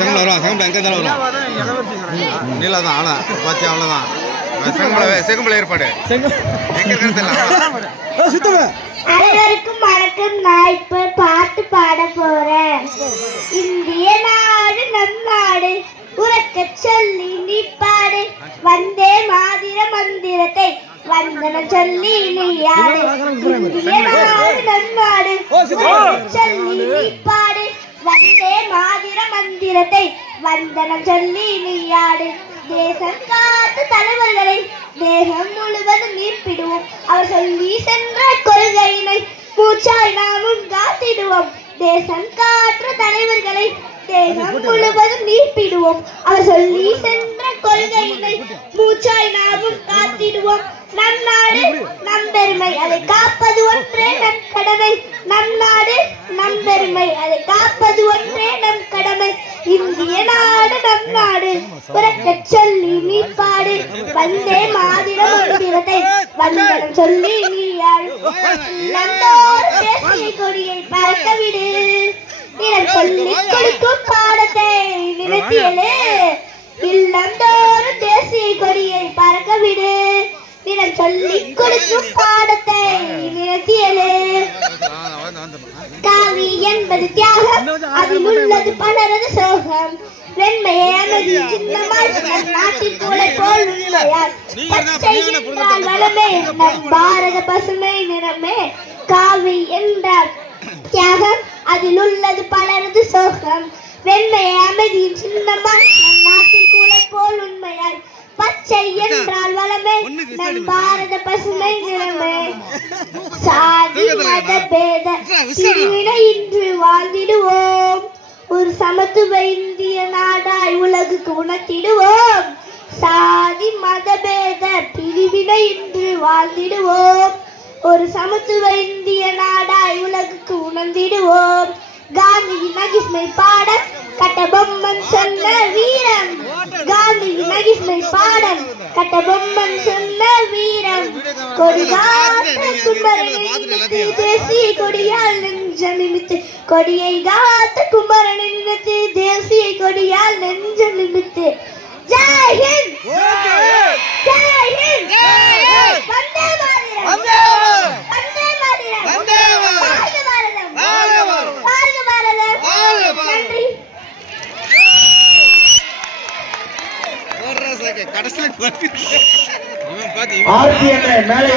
செங்கல் வரும் செங்கல் எங்கே தான் வரும் நீலா தான் ஆனால் பார்த்தி அவ்வளோதான் செங்கம்பளை ஏற்பாடு அனைவருக்கும் வணக்கம். நான் இப்ப பாட்டு பாட போறேன். இந்திய நாடு நம் நாடு உறக்க சொல்லி நீ பாடு. வந்தே மாதிர மந்திரத்தை வந்தன சொல்லி நீ ஆடு. இந்திய நாடு நம் நாடு சொல்லி நீ பாடு. வந்தே மாதிர மந்திரத்தை வந்தன சொல்லி நீ ஆடு. தேசம் காத்து தலைவர்களை தேகம் முழுவதும் மீட்பிடுவோம். அவர் சொல்லி சென்ற கொள்கையினை மூச்சாய் நாமும் காத்திடுவோம். தேசம் காற்ற தலைவர்களை தேகம் முழுவதும் மீட்பிடுவோம். அவர் சொல்லி சென்ற கொள்கையினை மூச்சாய் நாமும் காத்திடுவோம். நம் நாடு நம் பெருமை, அதை காப்பது ஒன்றே நம் கடமை. நம் நாடு நம் பெருமை, அதை காப்பது ஒன்றே நம் கடமை. இந்திய நாடு நம் நாடு உறக்க சொல்லி நீ பாடு. வந்தே மாதிர மந்திரத்தை வந்தனம் சொல்லி நீ ஆடு. நல்லோர் தேசிய கொடியை பறக்க விடு. பிறர் சொல்லி கொடுக்கும் பாடத்தை நிறுத்தியலே. இல்லந்தோறும் தேசிய கொடியை பறக்க விடு. பிறர் சொல்லி கொடுக்கும் பாடத்தை நிறுத்தியலே. காவி என்பது தியாகம், அதில் உள்ளது பலரது சோகம். வெண்மையை அமைதி சின்னமாய் நாட்டின் கூட போல் உண்மையால் பச்சை என்றால் வளமே நம் பாரத பசுமை நிறமே. காவி என்றால் தியாகம், அதில் உள்ளது பலரது சோகம். வெண்மையை அமைதியின் சின்னமாய் நம் நாட்டின் கூட போல் உண்மையால் பச்சை என்றால் வளமே நம் பாரத பசுமை நிறமே. சாதி மத பேத பிரிவினை இன்று வாழ்ந்திடுவோம். ஒரு சமத்துவ இந்திய நாடாய் உலகுக்கு உணர்த்திடுவோம். சாதி மத பேத பிரிவினை இன்று வாழ்ந்திடுவோம். ஒரு சமத்துவ இந்திய நாடாய் உலகுக்கு உணர்ந்திடுவோம். காந்தியின் மகிஷ்மை பாடம் கட்டபொம்மன் சொன்ன வீரம். காந்தியின் மகிஷ்மை பாடம் கட்டபொம்மன் சொன்ன வீரம். கொடிகாத்த குமரனின் தேசிய கொடியால் நெஞ்சம் நிமித்து. கொடியை காத்த குமரனின் தேசிய கொடியால் நெஞ்சம் நிமித்து. ஜெய் ஹிந்த், ஜெய் ஹிந்த், வந்தே மாதரம், வந்தே மாதரம், வாழ்க பாரதம், வாழ்க பாரதம். நன்றி. கடைசியில் மேலே